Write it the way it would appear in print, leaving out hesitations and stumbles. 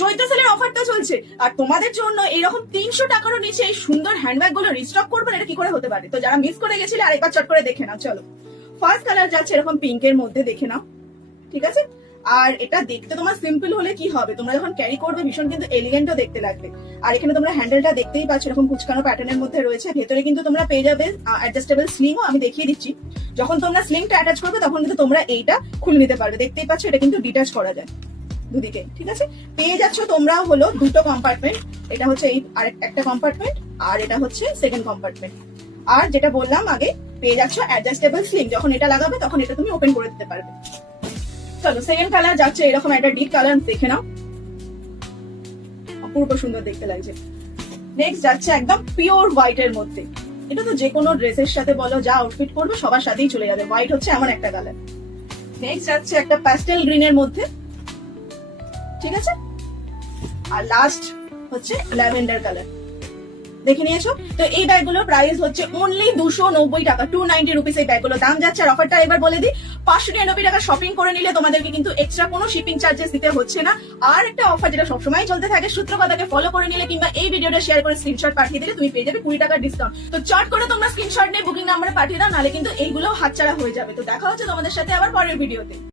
চৈত্র সেলের অফারটা চলছে আর তোমাদের জন্য এরকম 300 টাকারও নিচে এই সুন্দর হ্যান্ডব্যাগ গুলো রিস্টক করবে না, এটা কি করে হতে পারে? তো যারা মিস করে গেছিলে আরেকবার চট করে দেখে নাও। চলো, ফার্স্ট কালার যাচ্ছে এরকম পিঙ্কের মধ্যে, দেখে নাও। ঠিক আছে, আর এটা দেখতে তোমার সিম্পল হলে কি হবে, তোমরা যখন ক্যারি করবে ভীষণ কিন্তু এলিগেন্টও দেখতে লাগবে। আর এখানে তোমরা হ্যান্ডেলটা দেখতেই পাচ্ছ এরকম কুচকানো প্যাটার্নের মধ্যে রয়েছে। ভেতরে কিন্তু তোমরা পেয়ে যাবে অ্যাডজাস্টেবল স্লিংও, আমি দেখিয়ে দিচ্ছি। যখন তোমরা স্লিংটা অ্যাটাচ করবে তখন কিন্তু তোমরা এইটা খুলে নিতে পারবে। দেখতেই পাচ্ছ এটা কিন্তু ডিটাচ করা যায় দুদিকে। ঠিক আছে, পেয়ে যাচ্ছ তোমরা হলো দুটো কম্পার্টমেন্ট, এটা হচ্ছে এই আর একটা কম্পার্টমেন্ট, আর এটা হচ্ছে সেকেন্ড কম্পার্টমেন্ট। আর যেটা বললাম আগে, পেয়ে যাচ্ছ অ্যাডজাস্টেবল স্লিং, যখন এটা লাগাবে তখন এটা তুমি ওপেন করে দিতে পারবে। চলো, সেকেন্ড কালার যাচ্ছে এরকম একটা ডিপ কালার, দেখে নাও, অপূর্ব সুন্দর দেখতে লাগছে। নেক্সট যাচ্ছে একদম পিওর হোয়াইট এর মধ্যে, এটা তো যে কোনো ড্রেসের সাথে বলো, যা আউটফিট করবে সবার সাথেই চলে যাবে। হোয়াইট হচ্ছে এমন একটা কালার। নেক্সট যাচ্ছে একটা প্যাস্টেল গ্রিন এর মধ্যে, ঠিক আছে, আর লাস্ট হচ্ছে ল্যাভেন্ডার কালার। দেখে নিয়েছো তো? এই ব্যাগগুলোর প্রাইস হচ্ছে অনলি 290 টাকা, 290 রুপিস এই ব্যাগগুলো দাম যাচ্ছে। আর অফারটা এবার বলে দিই, 599 টাকা শপিং করে নিলে তোমাদেরকে কিন্তু এক্সট্রা কোনো শিপিং চার্জেস দিতে হচ্ছে না। আর একটা অফার যেটা সবসময় চলতে থাকে, সূত্রকথাকে ফলো করে নিলে কিংবা এই ভিডিওটা শেয়ার করে স্ক্রিনশট পাঠিয়ে দিলে তুমি পেয়ে যাবে 20 টাকার ডিসকাউন্ট। তো চট করে তোমরা স্ক্রিনশট নিয়ে বুকিং নাম্বারে পাঠিয়ে দাও, নাহলে কিন্তু এইগুলো হাতছাড়া হয়ে যাবে। তো দেখা হচ্ছে তোমাদের সাথে আবার পরের ভিডিওতে।